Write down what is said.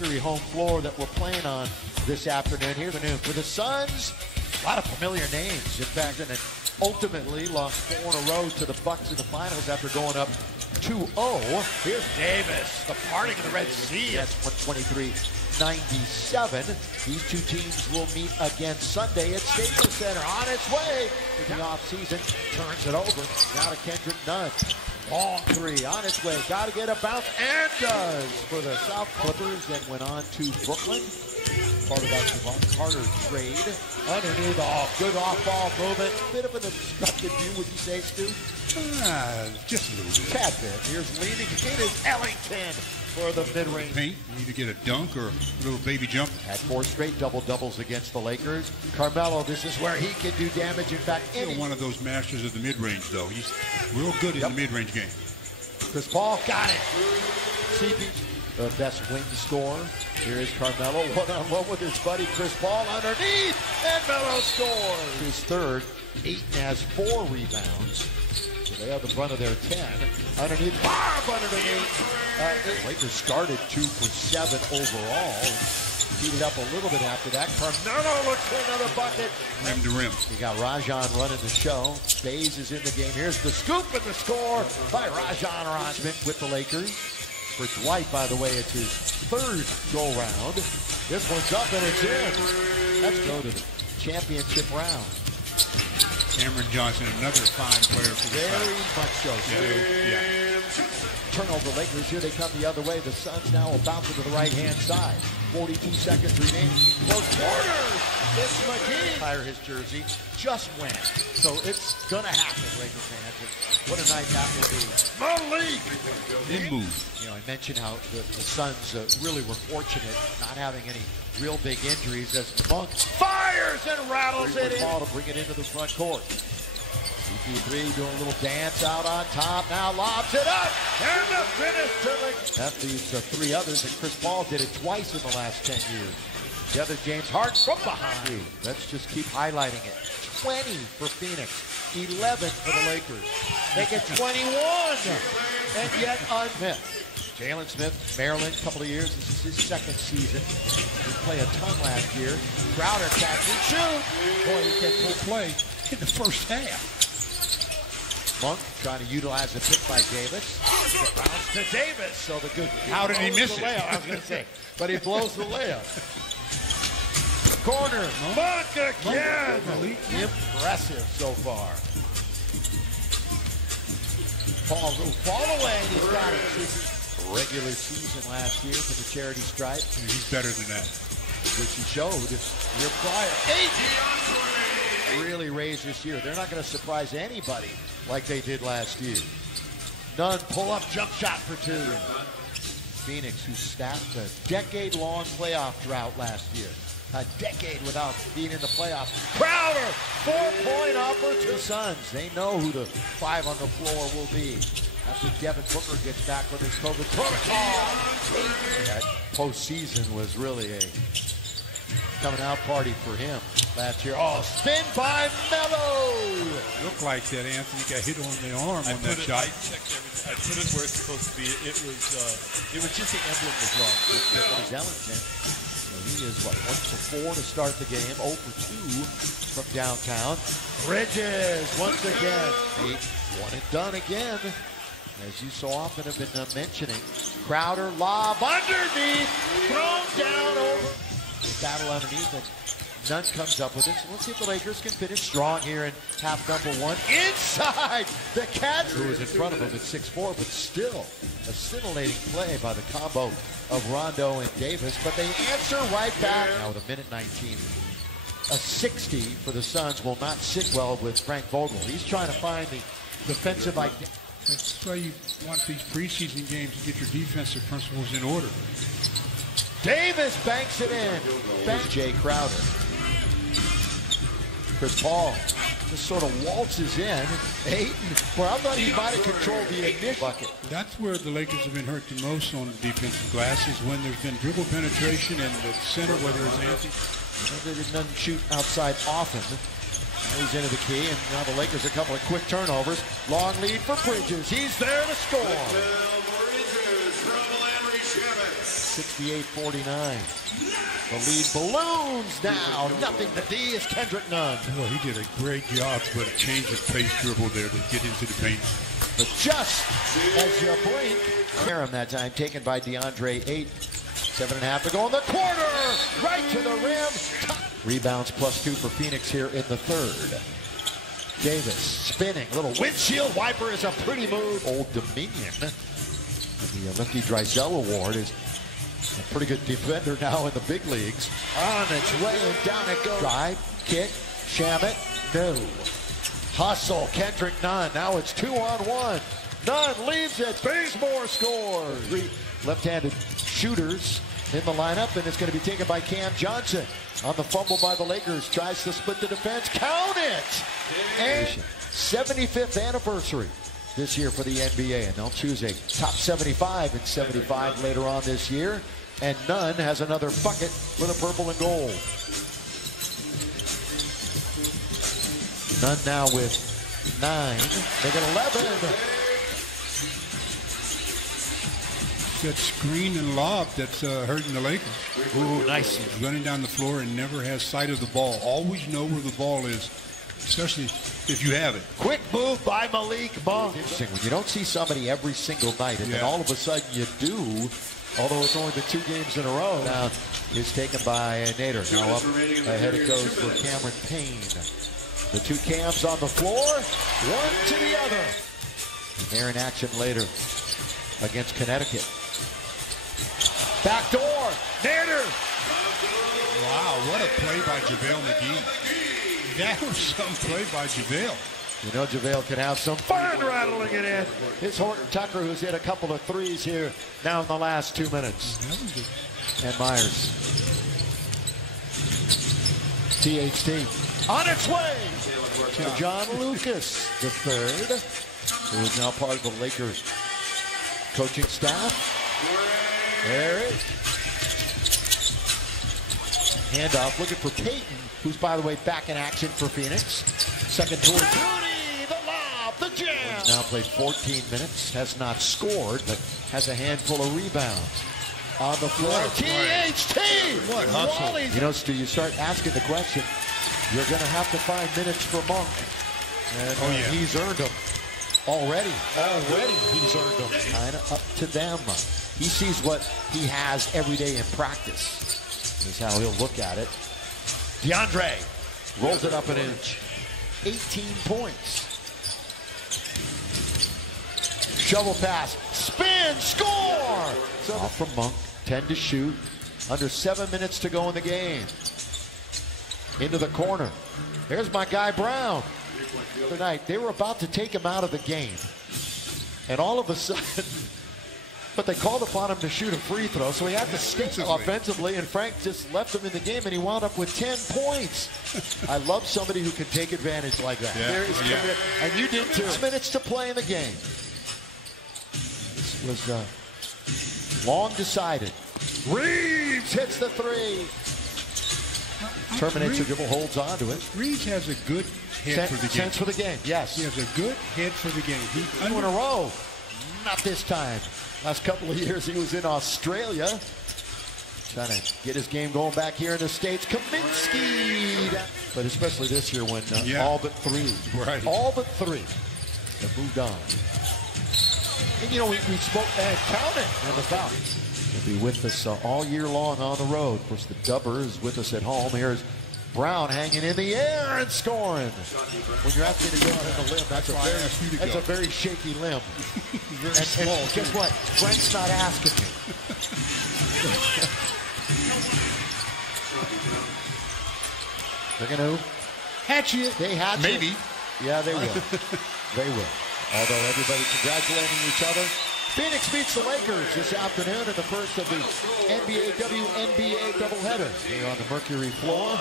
Mercury home floor that we're playing on this afternoon. Here for the Suns, a lot of familiar names. In fact, and it ultimately lost 4 in a row to the Bucks in the finals after going up 2-0. Here's Davis, the parting of the Red Sea. That's 123-97. These two teams will meet again Sunday at Staples Center. On its way to the offseason, turns it over. Now to Kendrick Nunn. Long three on its way. Got to get a bounce, and does for the South Clippers. Then went on to Brooklyn. Part of that Devon Carter trade. Underneath, good off-ball movement. Bit of an obstructed view, would you say, Stu? Just a little bit. Tad bit. Here's leading in is Ellington for the mid-range. Paint. You need to get a dunk or a little baby jump. Had 4 straight double-doubles against the Lakers. Carmelo, this is where he can do damage. In fact, Still one of those masters of the mid-range, though. He's real good in the mid-range game. Chris Paul got it. CP, the best wing scorer. Here is Carmelo, one-on-one with his buddy Chris Paul underneath, and Melo scores. His third, Ayton has 4 rebounds. So they have the front of their 10. Underneath, Bob underneath. The Lakers started 2 for 7 overall. Heated up a little bit after that. Carmelo looks for another bucket. Rim to rim. You got Rajon running the show. Bays is in the game. Here's the scoop and the score by Rajon Rondo with the Lakers. For Dwight, by the way, it's his 3rd go-round. This one's up and it's in. Let's go to the championship round. Cameron Johnson, another fine player for the Very much so. Yeah. Turnover Lakers. Here they come the other way. The Suns now will bounce it to the right-hand side. 42 seconds remaining. Close quarters. It's McGee. Fire his jersey. Just win it. So it's going to happen, Lakers fans. What a night that will be. Malik! They move. You know, I mentioned how the Suns really were fortunate not having any real big injuries as Monk fires and rattles it in. Ball to bring it into the front court. CP3 doing a little dance out on top. Now lobs it up. And the finish to the... That leaves 3 others, and Chris Paul did it twice in the last 10 years. The other, James Harden from behind. Let's just keep highlighting it. 20 for Phoenix. 11 for the Lakers. They get 21. And yet unmissed. Jalen Smith, Maryland, a couple of years. This is his 2nd season. He played a ton last year. Crowder catch and shoot. Boy, he gets full play In the first half. Monk trying to utilize the pick by Davis. It bounce to Davis. So the good. How did he miss it? I was going to say. But he blows the layup. Corner. Monk again. Impressive so far. Paul, little fall away, and he's got it. Regular season last year for the charity stripe. He's better than that. Which he showed year prior. 8 really raised this year. They're not going to surprise anybody like they did last year. Nunn pull-up jump shot for 2. Phoenix, who staffed a decade-long playoff drought last year. A decade without being in the playoffs. Crowder, 4-point offer to the Suns. They know who the 5 on the floor will be. After Devin Booker gets back with his COVID protocol. That postseason was really a coming-out party for him last year. Oh, spin by Melo! Looked like that Anthony got hit on the arm on that shot. I checked everything. I put it where it's supposed to be. It was just the emblem was wrong. He's Ellington. He is, 1 for 4 to start the game. 0 for 2 from downtown. Bridges, once again. 1 and done again. As you so often have been mentioning. Crowder, lob underneath. Thrown down over. They battle underneath, and Nunn comes up with it. So let's see if the Lakers can finish strong here in half number 1. Inside the Cats, who is in front of him at 6'4", but still a scintillating play by the combo of Rondo and Davis. But they answer right back. Now with 1:19. A 60 for the Suns will not sit well with Frank Vogel. He's trying to find the defensive identity. That's why you want these preseason games to get your defensive principles in order. Davis banks it in. Jay Crowder. Chris Paul just sort of waltzes in. Ayton, well, I thought he might have controlled the initial bucket. That's where the Lakers have been hurt the most on the defensive glass, is when there's been dribble penetration in the center, whether it's Anthony. They didn't shoot outside often. He's into the key, and now the Lakers a couple of quick turnovers. Long lead for Bridges. He's there to score. 68-49. The lead balloons now. Nothing to D is Kendrick Nunn. Well, he did a great job, but a change of pace dribble there to get into the paint. But just as you blink, Karam that time taken by DeAndre 8. 7.5 to go in the quarter. Right to the rim. Rebounds +2 for Phoenix here in the third. Davis spinning. Little windshield wiper is a pretty move. Old Dominion. The Lefty Drysdale Award is a pretty good defender now in the big leagues. On its way and down it goes. Drive, kick, Shamet, no. Hustle, Kendrick Nunn. Now it's 2-on-1. Nunn leaves it. Bazemore scores. 3 left-handed shooters in the lineup, and it's going to be taken by Cam Johnson. On the fumble by the Lakers, tries to split the defense. Count it! And 75th anniversary this year for the NBA, and they'll choose a top 75 and 75 later on this year. And Nunn has another bucket with a purple and gold. Nunn now with 9. They get 11. That screen and lob that's hurting the Lakers. Ooh, nice. He's running down the floor and never has sight of the ball. Always know where the ball is, especially if you have it. Quick move by Malik Monk. Interesting, when you don't see somebody every single night, and then all of a sudden you do, although it's only been 2 games in a row. Now is taken by Nader. Now up ahead it goes for Cameron Payne. The 2 Cams on the floor, one to the other. And they're in action later against Connecticut. Back door, Nader. Wow, what a play by JaVale McGee. That was some play by JaVale. You know JaVale can have some fun rattling it in. It's Horton Tucker who's hit a couple of threes here now in the last 2 minutes. And Myers. THT on its way to John Lucas, the third, who is now part of the Lakers coaching staff. There it is. Handoff looking for Payton, who's, by the way, back in action for Phoenix. Second towards Rudy, the lob, the jam. He's now played 14 minutes, has not scored, but has a handful of rebounds. On the floor, THT! What hustle. You know, Stu, you start asking the question, you're going to have to find minutes for Monk. And he's earned them. Already he's earned them. Kind of up to them. He sees what he has every day in practice. Is how he'll look at it. DeAndre rolls it up an inch. 18 points. Shovel pass, spin, score! So off from Monk, 10 to shoot. Under 7 minutes to go in the game. Into the corner. There's my guy Brown. Tonight, they were about to take him out of the game. And all of a sudden, but they called upon him to shoot a free throw, so he had to stick offensively, and Frank just left him in the game, and he wound up with 10 points. I love somebody who can take advantage like that. There is commit, and you did too. 6 minutes to play in the game. This was long decided. Reeves hits the 3. Terminates the dribble, holds on to it. Reeves has a good head for the game. Sense for the game, yes. He has a good head for the game. 2 in a row. Not this time. Last couple of years he was in Australia. Trying to get his game going back here in the States. Kaminsky. But especially this year when all but 3. Right. All but 3 have moved on. And you know, we spoke and counted on the foul. He'll be with us all year long on the road. Of course, the Dubber is with us at home. Here's Brown hanging in the air and scoring. When you're asking to go out on the limb, that's a very shaky limb. Very small. And guess what? Frank's not asking me. They're going to hatch you. They hatch Maybe. You. Yeah, they will. They will. Although everybody congratulating each other. Phoenix beats the Lakers this afternoon in the first of the NBA WNBA doubleheader here on the Mercury floor.